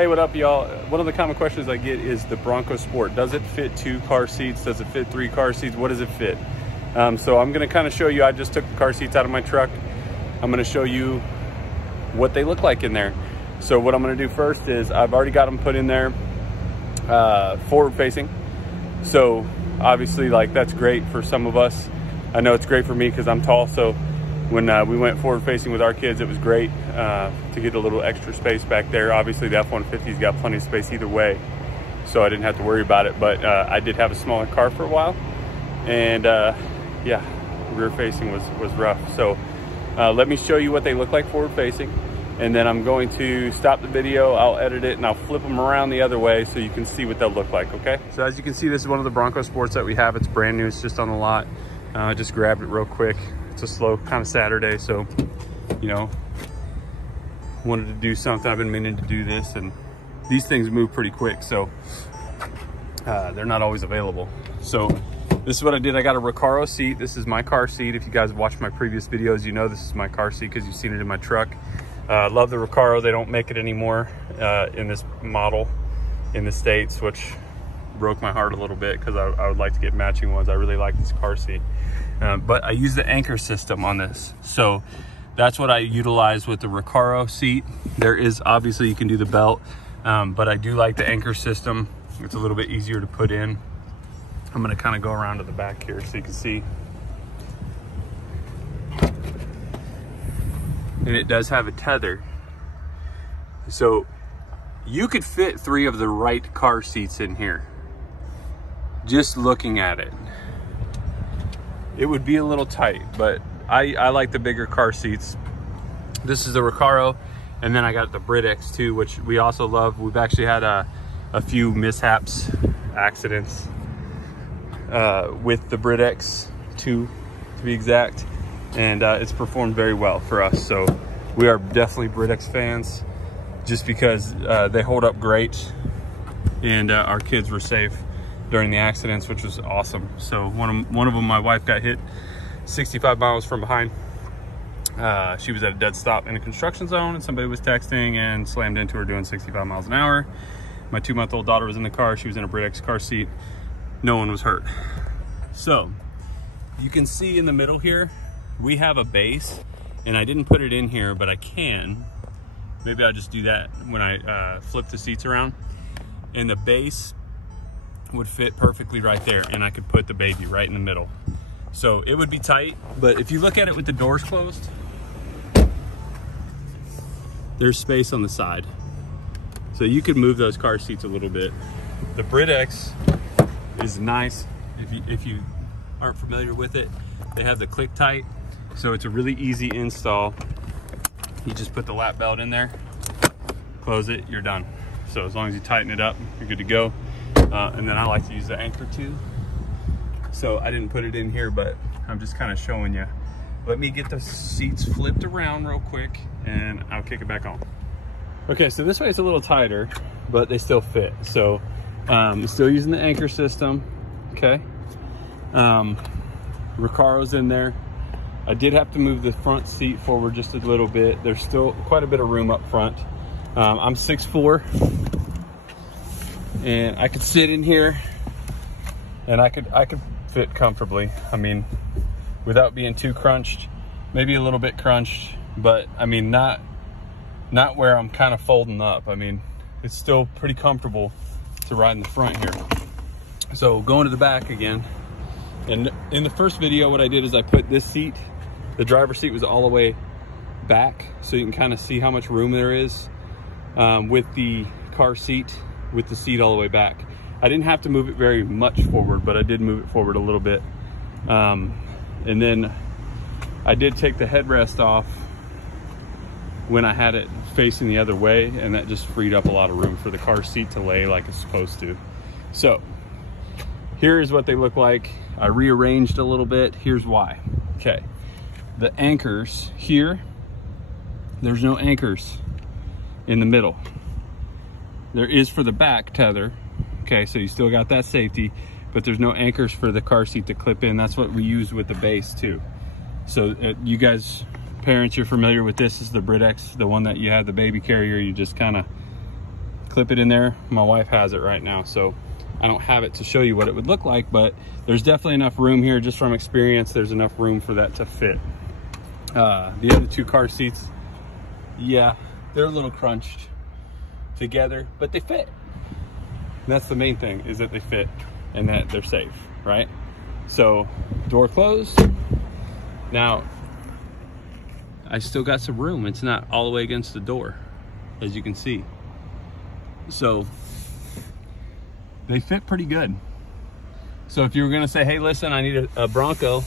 Hey, what up, y'all? One of the common questions I get is the Bronco Sport. Does it fit 2 car seats? Does it fit 3 car seats? What does it fit? So I'm gonna kind of show you. I just took the car seats out of my truck. I'm gonna show you what they look like in there. So what I'm gonna do first is I've already got them put in there forward facing. So obviously, like, that's great for some of us. I know it's great for me because I'm tall. So when we went forward facing with our kids, it was great to get a little extra space back there. Obviously the F-150's got plenty of space either way, so I didn't have to worry about it. But I did have a smaller car for a while, and yeah, rear facing was rough. So let me show you what they look like forward facing, and then I'm going to stop the video, I'll edit it, and I'll flip them around the other way so you can see what they'll look like, okay? So as you can see, this is one of the Bronco Sports that we have. It's brand new, it's just on the lot. I just grabbed it real quick. It's a slow kind of Saturday, so, you know, wanted to do something. I've been meaning to do this, and these things move pretty quick, so they're not always available. So this is what I did. I got a Recaro seat. This is my car seat. If you guys watched my previous videos, you know this is my car seat because you've seen it in my truck. Love the Recaro. They don't make it anymore in this model in the States, which broke my heart a little bit because I would like to get matching ones. I really like this car seat. But I use the anchor system on this. So that's what I utilize with the Recaro seat. There is, obviously you can do the belt, but I do like the anchor system. It's a little bit easier to put in. I'm gonna kind of go around to the back here so you can see. And it does have a tether. So you could fit 3 of the right car seats in here. Just looking at it. It would be a little tight, but I like the bigger car seats. This is the Recaro, and then I got the Britex too, which we also love. We've actually had a few mishaps, accidents with the Britex 2 to be exact, and it's performed very well for us. So we are definitely Britex fans just because they hold up great, and our kids were safe during the accidents, which was awesome. So one of them, my wife got hit 65 miles from behind. She was at a dead stop in a construction zone, and somebody was texting and slammed into her doing 65 miles an hour. My 2-month-old daughter was in the car. She was in a Britex car seat. No one was hurt. So you can see in the middle here, we have a base, and I didn't put it in here, but I can. Maybe I'll just do that when I flip the seats around. And the base would fit perfectly right there, and I could put the baby right in the middle. So it would be tight, but if you look at it with the doors closed, there's space on the side. So you could move those car seats a little bit. The Britex is nice. If you aren't familiar with it, they have the click tight. So it's a really easy install. You just put the lap belt in there, close it, you're done. So as long as you tighten it up, you're good to go. And then I like to use the anchor too. So I didn't put it in here, but I'm just kind of showing you. Let me get the seats flipped around real quick, and I'll kick it back on. Okay, so this way it's a little tighter, but they still fit. So still using the anchor system, okay? Recaro's in there. I did have to move the front seat forward just a little bit. There's still quite a bit of room up front. I'm 6'4", and I could sit in here, and I could fit comfortably. I mean, without being too crunched, maybe a little bit crunched, but I mean, not where I'm kind of folding up. I mean, it's still pretty comfortable to ride in the front here. So going to the back again, and in the first video, what I did is I put this seat, the driver's seat was all the way back, so you can kind of see how much room there is with the car seat, with the seat all the way back. I didn't have to move it very much forward, but I did move it forward a little bit. And then I did take the headrest off when I had it facing the other way, and that just freed up a lot of room for the car seat to lay like it's supposed to. So here's what they look like. I rearranged a little bit. Here's why. Okay, the anchors here, there's no anchors in the middle. There is for the back tether. Okay, so you still got that safety, but there's no anchors for the car seat to clip in. That's what we use with the base too. So you guys, parents, you're familiar with this. This is the Britex, the one that you have the baby carrier. You just kind of clip it in there. My wife has it right now, so I don't have it to show you what it would look like, but there's definitely enough room here. Just from experience, there's enough room for that to fit. The other two car seats, yeah, they're a little crunched together, but they fit. And that's the main thing, is that they fit and that they're safe, right? So door closed. Now I still got some room. It's not all the way against the door, as you can see. So they fit pretty good. So if you were gonna say, hey, listen, I need a Bronco,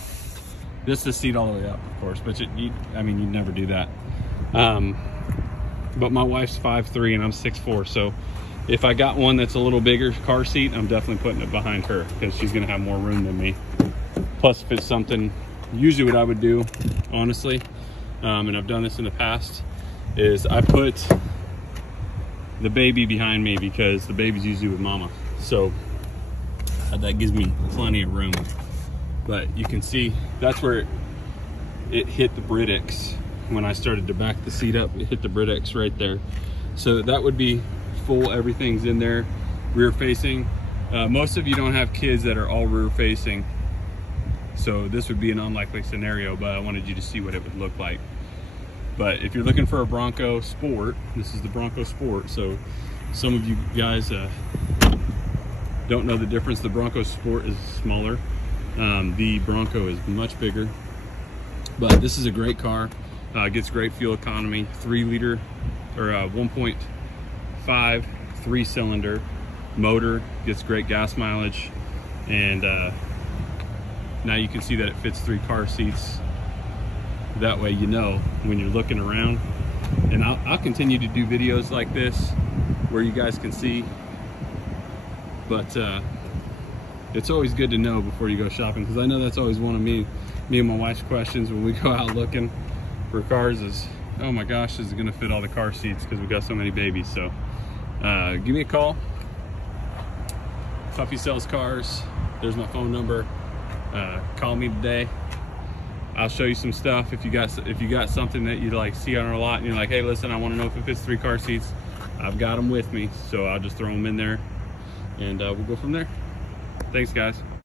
this is the seat all the way up, of course, but I mean, you'd never do that. But my wife's 5'3" and I'm 6'4", so if I got one that's a little bigger car seat, I'm definitely putting it behind her, because she's gonna have more room than me. Plus, if it's something, usually what I would do, honestly, and I've done this in the past, is I put the baby behind me, because the baby's usually with mama. So that gives me plenty of room. But you can see that's where it hit the Britax. When I started to back the seat up, it hit the Britax right there. So that would be full, everything's in there, rear facing. Most of you don't have kids that are all rear facing, so this would be an unlikely scenario, but I wanted you to see what it would look like. But if you're looking for a Bronco Sport, this is the Bronco Sport. So some of you guys don't know the difference. The Bronco Sport is smaller. The Bronco is much bigger, but this is a great car. Gets great fuel economy, 3-liter or 1.5 3-cylinder motor, gets great gas mileage, and now you can see that it fits 3 car seats. That way, you know, when you're looking around. And I'll continue to do videos like this where you guys can see, but it's always good to know before you go shopping, because I know that's always one of me and my wife's questions when we go out looking for cars is, oh my gosh, is it gonna fit all the car seats, because we've got so many babies. So give me a call. Huffy sells cars. There's my phone number. Call me today. I'll show you some stuff. If you got something that you like see on our lot and you're like, hey, listen, I want to know if it fits 3 car seats, I've got them with me, so I'll just throw them in there and we'll go from there. Thanks, guys.